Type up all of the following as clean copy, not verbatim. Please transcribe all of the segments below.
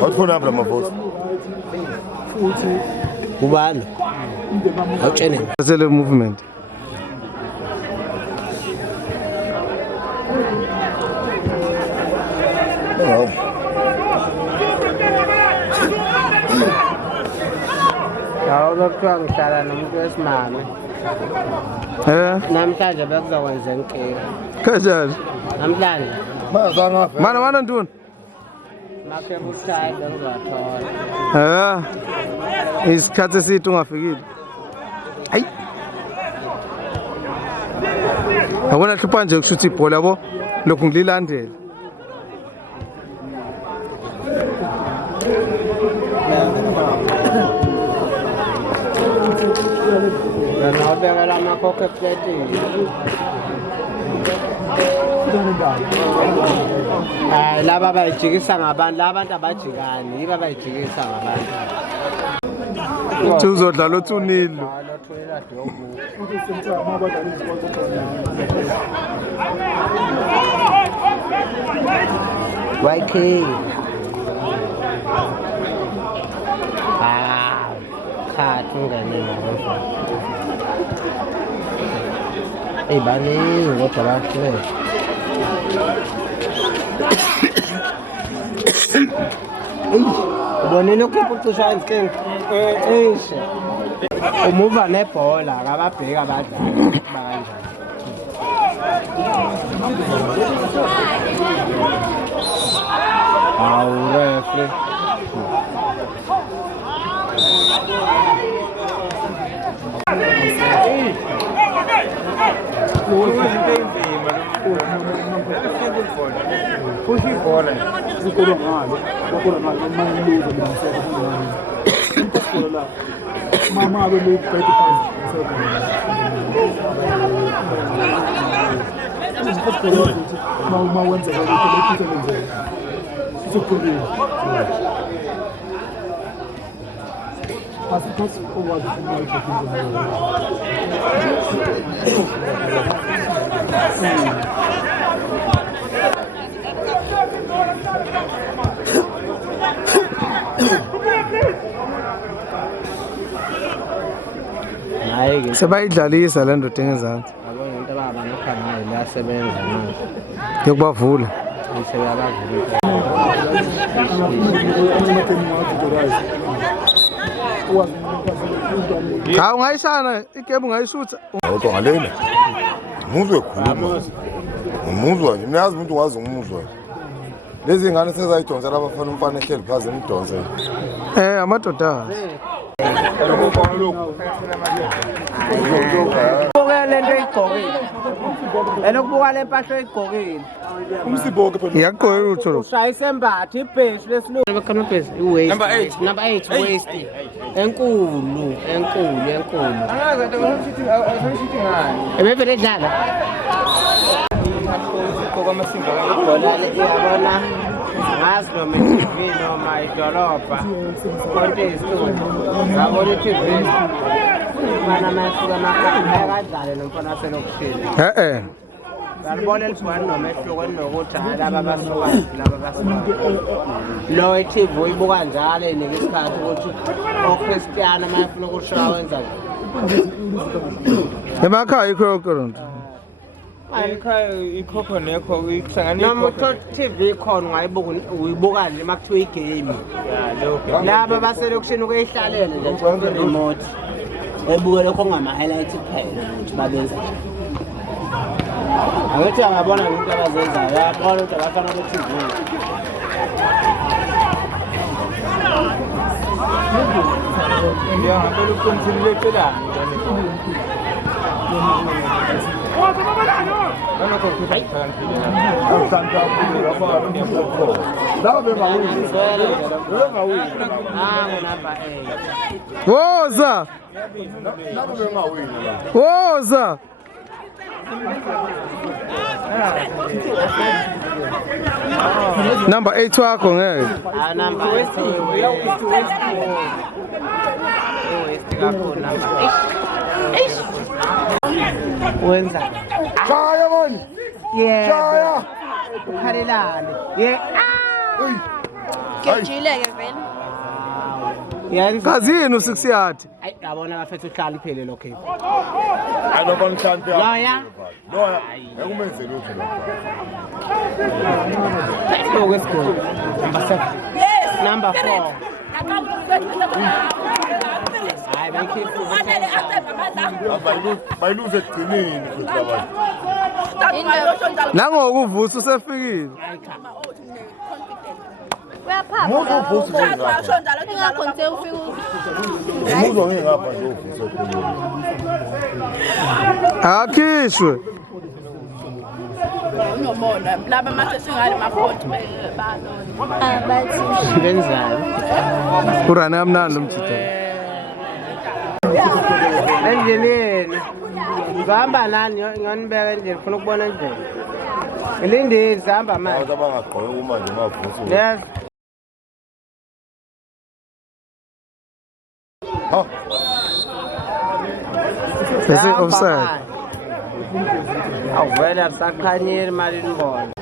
What phone up my voice? Kubalo. Awutshene. Sele movement. Lokuthiwa ngihlala nomuntu wesimame. Namhlanje bekuzokwenza inkinga. Kanjani? Namhlanje. Mana ntoni? Makhe bushaya bekuzothola. Isikhathi eside ungafikile. Hayi. Akona hlupha nje ukushuthi ibhola yabo lokhu ngililandela. Ngabekela amakhokhe platini. Hayi laba bayijikisa ngabantu, labantu abajikani, yiba bayijikisa ngabantu. Uzodlala othunile. YK. Khathu ngene ngoba. Bani ngoba bahle. Ubonile ukuphucusha inkinga. Umuva nebhola akababheka abadlali bakanjani. Referee. Mama will move 20 pounds. Mama wants sebayidlalisa le ndoda engezansi. Yabona into baba nokhangela liyasebenza manje. Yokubavula. Cha ungayishana igame ungayishutha. Awuthi ngalena. Umuzwe khulu. Umuzwe, ngiyazi umuntu wazi umuzwe. Lezi ngane sezayidonsela abafana umfana ehleli phansi emidonsela. Amadoda. Buka lento eyigqokile. Elokubuka le mpahla eyigqokile. Umsiboke phela. Iyagqoka utho lo. Ushaya isembatho ibheshi lesilungu. Bekhona ibheshi iwaist. Number 8 waist. Enkulu. Angazi into ngosithi ngani. Ebevele edlala. Ukugqoka amasimba kabhola le yabona. Ngazi noma TV noma idolobha. Konke isizwe. Ngabona iTV. Mana masuka nakhona akadlale nomfana selokishini. Ngibona elibhani nomehluko enokuthi laba basuka lo eTV uyibuka njalo inika isikhathi ukuthi oChristiana mayafuna ukushaya wenza emakhaya ikho lonto. Ekhaya ikhokho nekho uyihlanganisa. Noma TV khona uyibuka nje makuthiwa igame. Laba baselokishini ukuyihlalele nje nje remote. Ebuke lokho ngama highlights kuphela ukuthi babenza. Abathi ababona ukuthi abazenzayo yabona ukuthi abafana ku-TV. Ngiya ngempela uqinisile lecelana. Woza! Woza! Number 8 wakho ngeke. Number 8 uyawukuthi kakhulu namba. Eish. Wenza. Shaya mani. Yeah. Shaya. Ukhalelane. Yeah. Ngiyajile-ke vele. Yenza. Kazini u6 yard. Ayi yabona bafethu uhlala iphele lokho. Ayinoba mhlambe. Loya. Loya. Akumenze lutho lo. Let's go, let's go. Number 7. Yes. Number 4. Hayi Bayiluze egcineni futhi abantu. Nangokuvusa usefikile. Uyaphapha. Muzo uvusa Ingakho nje ufika Muzo ngingapha nje uvusa khona. Akhishwe. unomona laba mase singale maphoti bathi ngenzani Kurana kamnandi lo mjida. endleleni ngihamba nani ngonibeka endleleni ufuna ukubona endleleni ngilindile sihamba manje Abantu abangaqoka uma nje mavusa. yes Ha. Bese offside. awuvela sakhanyela imali libona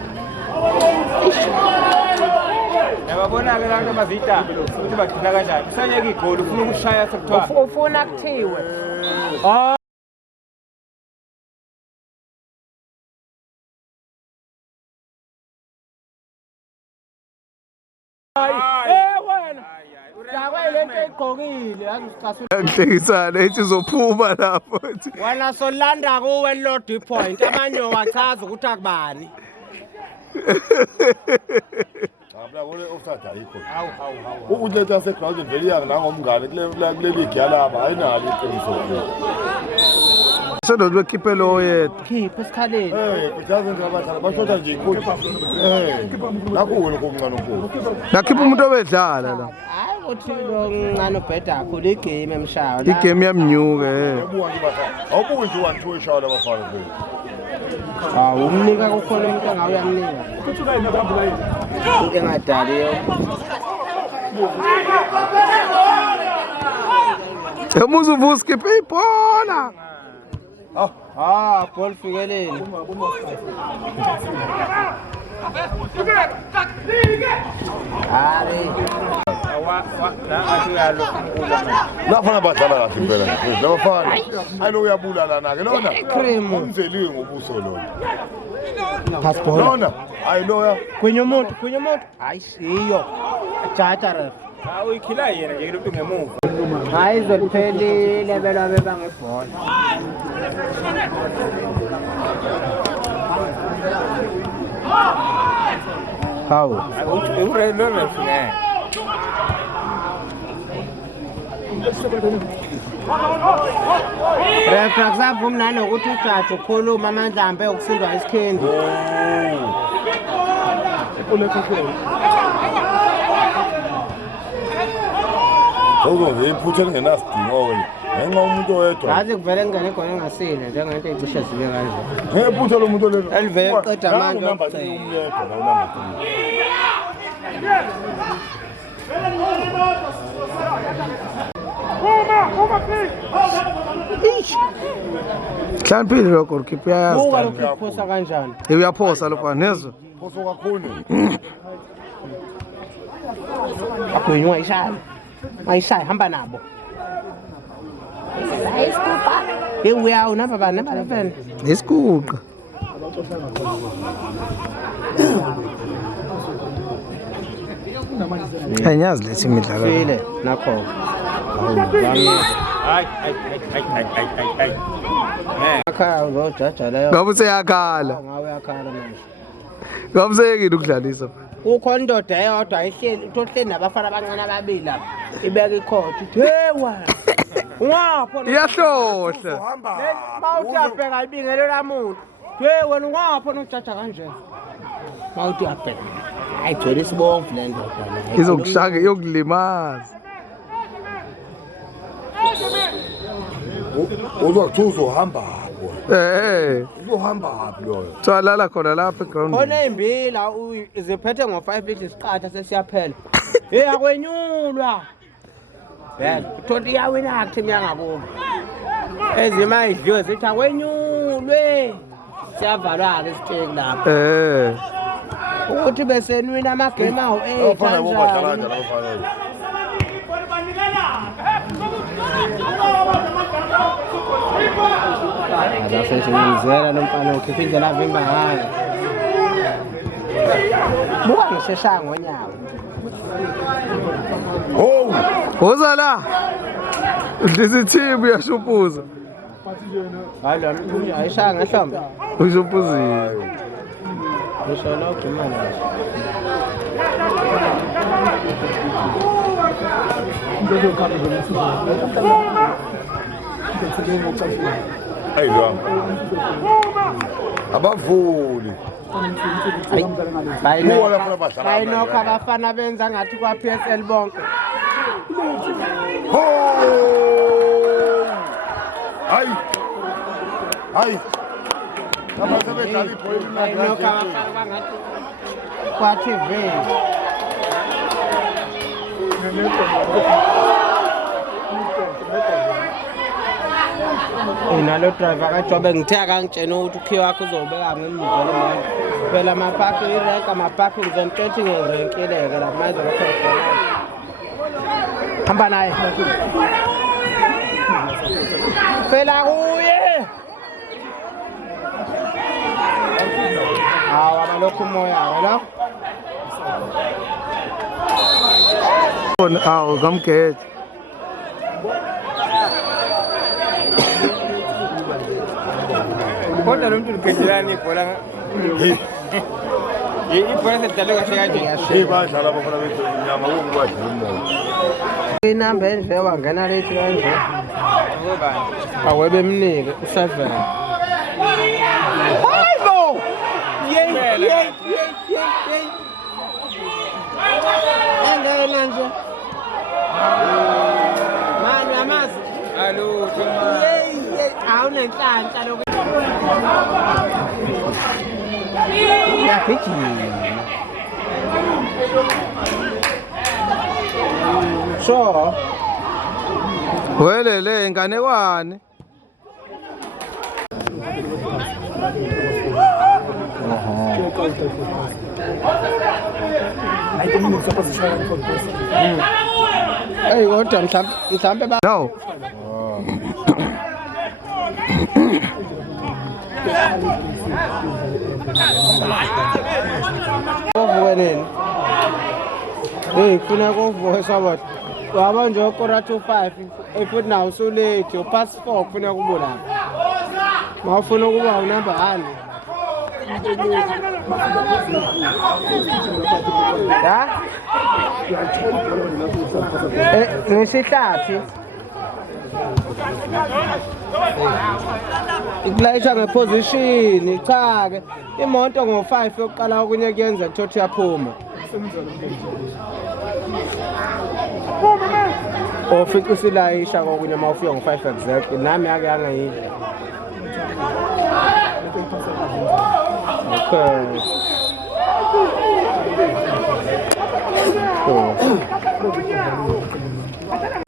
yababona ke abantu amavita ukuthi bagcina kanjani usanyeke igoli ufuna ukushaya sekuthiwa ufuna kuthiwe wena yakwayilento egqokile yazi Akuhlekisana ethi uzophuma lapho. wena solanda kuwe lodi point amanye wachaza ukuthi akubani Abla wole offside ayikho. Ukuletha seground vele yanga nangomngane kule league yalaba ayinalo iqiniso kulo. Sodo bekhiphe lo yedwa. khipha esikhaleni Kujaze ngabadala bashota nje ikhulu. Nakho wena kokuncane ukho. Nakhipha umuntu obedlala la. hayi ukuthi lo ncane ubheda kakhulu igame emshayo Igame yamnyuka Ebuka nje bafana. Awubuki nje 1-2 eshaya labafana vele. umnika kukhona umuntu engawe uyamnika engadaliyo Emuza uvusa khiphe ibhola. goal fikelele hayi Lafana badlala kahle impela nje. Labafana ayilo uyabulala nake lona. Cream. Umzeli ngobuso lona. passport Lona ayiloya. kwenye umuntu hayi siyo jaja ref uyikhila yena nje lo mntu ngemuva hayi izoliphelile belwabe bangebhola hawu urelona ngene ref akusavumi nanokuthi ujaji ukhuluma amandlambe ukusindwa isikhendi Ozo iphutha lingenasidingo wena. Ngenxa umuntu oyedwa. yazi kuvele ngene igole engasile njengento eyicishe zibe kanje Ngephutha lo muntu lelo. Elivele eqeda amandla Number 3 okugcina. umyedwa la number 3. Hlampile lo goalkeeper buka uyazi. lokhu kuphosa kanjani Uyaphosa lo fana nezwe. Phoso kakhulu. agwinywa ayishaya hamba nabo uyawu naba bani naba 11 Isikuqa. Anyazi lethi imidlalo. file nakho hayi akhaya uzojaja leyo Ngabe useyakhala. ngawe yakhala manje Ngabe useyekile ukudlalisa. kukhona indoda eyodwa ihleli utohleli nabafana abancane ababili lapha ibeka ikhodi ithi hey wena ungapho Iyahlohla. mawuthi abheka ibingelo lamuntu hey wena ungapho nojaja kanje mawuthi abheka ayigcwele isibomvu le ndoda le Izokushaka iyokulimaza. Uzokuthuza uzohamba hapo. Uzohamba hapo loyo. Twalala khona lapha eground. khona imbila ziphethe ngo5 litres isiqatha sesiyaphela hey akwenyulwa vele uthonto iyawina team yangakubo ezima idliwe zithi akwenyulwe siyavalwa-ke isiteki lapho ukuthi besenwina amagame awu kanjani asesimizela lo mfana ukhipha indlela avimba ngayo buka ngisheshanga ngonyawo Woza la. Ndisithibu yashuphuza. Hayi la ayishaya ngehlombe. Ushuphuzile. Ngisho la ugcimana. Hayi lo. Abavuli. Bayinokho abafana benza ngathi kwa PSL bonke. Hayi. Hayi. Abasebedlala ibhola Bayinokho abafana ngathi kwa TV. Inalo driver kaJobe ngithe akangitshena ukuthi ukhiyo wakho uzobeka ngemva lemoto. Phela amapaki irenka amapaki ngizontethe ngerenkileke la manje lokho. Hamba naye. Phela kuye. Hawa balokhu moya la. Awu kamgede. Kodwa lo muntu uligejelani ibhola ibhola sedalo kahle kahle badlala abafana bethu inyama ukubadla umoya. Inamba endle wangena lethi kanje. Awebe mnike u7. Hayibo! Yey. Engena nje. Manje amazi. Alo, awunenhlanhla lokho. Yaphithi. So, Welele inganekwane. Hey, kodwa mhlambe ba. No. Ovukeleni. Hey, kuna kuvuka sabathi. Waba nje ukora 25 futhi nawo usulate upass 4 kufuna kubo lapha. Mawufuna ukuba unamba 1. Ha? Ngisihlathi. Ikulayisha ngeposition cha ke imoto ngo5 yokuqala okunye kuyenza ukuthi yaphuma. Ofika usilayisha kokunye mawufika ngo5 exact nami ake angayidla. Okay.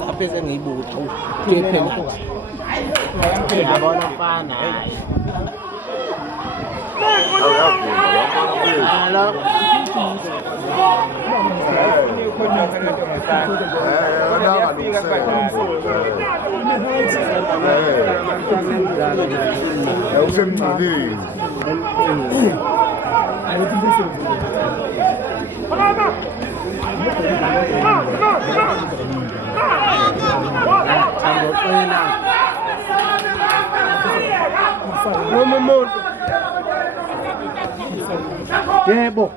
Apese ngiyibuka kuphela. Yabona mfana. Hello. Yebo.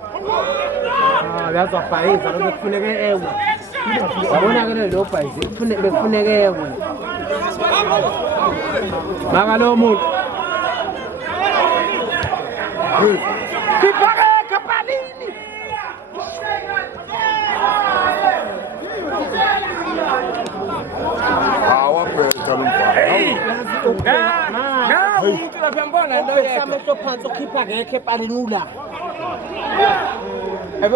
Yazafaiza lokho kufuneke ewe. Yabona ke lo bhayizi bekufuneke ewe. Maka lo muntu. Kipake kapalini. Awaphetha lo mbhalo. umuntu lapha mbona ndo yedwa Samehlo phansi ukhipha ngekhe epalinula. ebe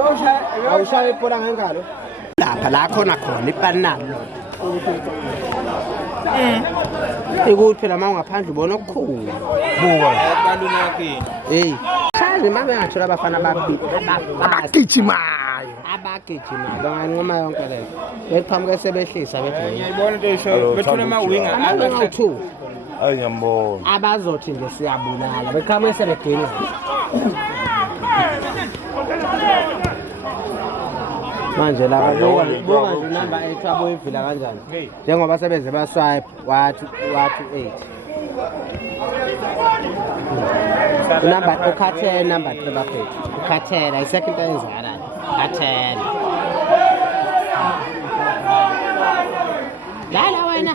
Awushaya ibhola ngengalo. Lapha la khona ipani nalo. ikuthi phela uma ungaphandle ubona okukhulu Balulekile. hey chazi uma bengathola abafana Gijimayo. abagijimayo banganqoma yonke le beqhamuke sebehlisa bethi Ngiyayibona into esho bethule amawinga awu2 Hayi ngiyambona. abazothi nje siyabulala beqhamuke sebegeni manje la buka nje number 8 aboyivila kanjani njengoba sebeze ba swipe wathi 8 number ukhathela number 3 baphethe ukhathela isecond time izala khathela la wena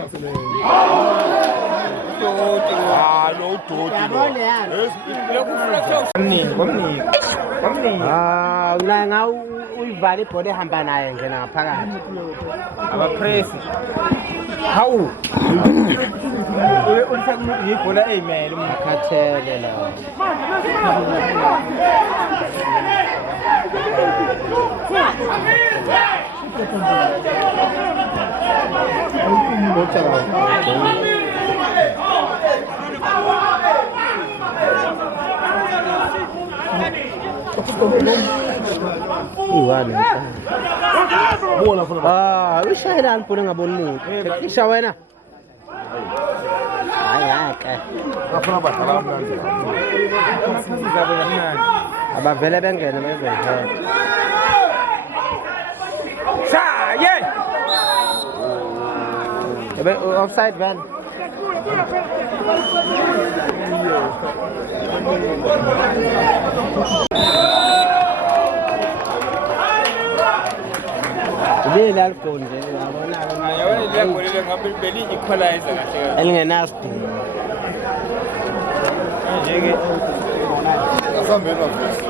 Lo dodi. yabona yana Komniki. la nga uyivala ibhola ehamba naye ngena ngaphakathi Abapresi. Hawu. Ulifaka ibhola eyimele akhathele la Bola funa. Ushayela alipona ngaboni muntu. Isha wena. Hayi Afuna badlala kamnandi. abavele bengene bezovela. Shaye. Ebe offside van. Ile alfonje yabona Ayabona ile ngolile ngabe beli equalizer kahle. elingenaspi. Nje ke Asambeni wafisa.